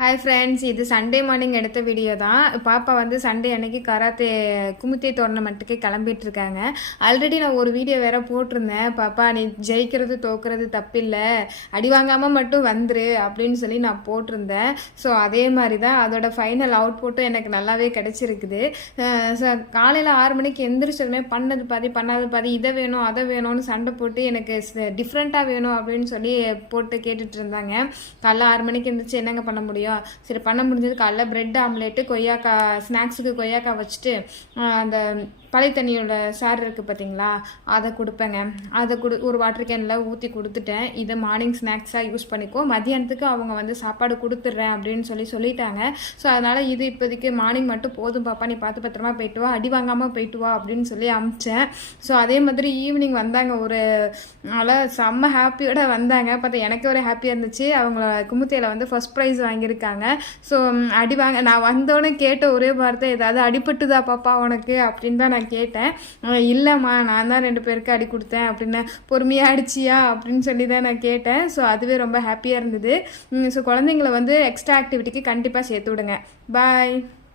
Hi friends, இது Sunday morning எடுத்த video தான். பாப்பா வந்து சண்டே அன்னைக்கு கராத்தே குமுத்தே டோர்னமெண்ட்டுக்கு கிளம்பிட்டுருக்காங்க. ஆல்ரெடி நான் ஒரு வீடியோ வேற போட்டிருந்தேன். பாப்பா நீ ஜெயிக்கிறது தோக்குறது தப்பில்லை, அடி வாங்காமல் மட்டும் வந்துரு அப்படின்னு சொல்லி நான் போட்டிருந்தேன். ஸோ அதே மாதிரி தான் அதோட ஃபைனல் அவுட்புட்டும் எனக்கு நல்லாவே கிடச்சிருக்குது. காலையில் 6 மணிக்கு எந்திரிச்சதுமே பண்ணது பாதி பண்ணாது பாதி, இதை வேணும் அதை வேணும்னு சண்டை போட்டு எனக்கு டிஃப்ரெண்ட்டாக வேணும் அப்படின்னு சொல்லி போட்டு கேட்டுட்டு இருந்தாங்க. காலைல 6 மணிக்கு எந்திரிச்சு என்னங்க பண்ண முடியும்? சரி, பண்ண முடிஞ்சது காலைல பிரெட் ஆம்லேட்டு, கொய்யாக்காய் ஸ்நாக்ஸுக்கு கொய்யாக்காய் வச்சுட்டு அந்த பழைய தண்ணியோட சார் இருக்குது பார்த்தீங்களா, அதை கொடுப்பேங்க. அதை ஒரு வாட்டர் கேனில் ஊற்றி கொடுத்துட்டேன். இதை மார்னிங் ஸ்நாக்ஸாக யூஸ் பண்ணிக்கோ, மதியானத்துக்கு அவங்க வந்து சாப்பாடு கொடுத்துட்றேன் அப்படின்னு சொல்லிட்டாங்க. ஸோ அதனால் இது இப்போதைக்கு மார்னிங் மட்டும் போதும் பாப்பா, நீ பார்த்து பத்திரமா போயிட்டு வா, அடி வாங்காமல் போயிட்டு வா அப்படின்னு சொல்லி அமிச்சேன். ஸோ அதே மாதிரி ஈவினிங் வந்தாங்க, ஒரு அதனால் செம்ம ஹாப்பியோட வந்தாங்க. பார்த்தா எனக்கு ஒரு ஹாப்பியாக இருந்துச்சு. அவங்கள குமுத்தையில் வந்து ஃபர்ஸ்ட் ப்ரைஸ் வாங்கியிருக்காங்க. ஸோ நான் வந்தோடனே கேட்ட ஒரே வார்த்தை, ஏதாவது அடிபட்டுதா பாப்பா உனக்கு அப்படின்னு தான் நான் கேட்டேன். இல்லைம்மா, நான் தான் 2 பேருக்கு அடி கொடுத்தேன் அப்படின்னு. பொறுமையாக அடிச்சியா அப்படின்னு சொல்லி தான் நான் கேட்டேன். ஸோ அதுவே ரொம்ப ஹாப்பியாக இருந்தது. ஸோ குழந்தைங்களை வந்து எக்ஸ்ட்ரா ஆக்டிவிட்டிக்கு கண்டிப்பாக சேர்த்து விடுங்க. பாய்.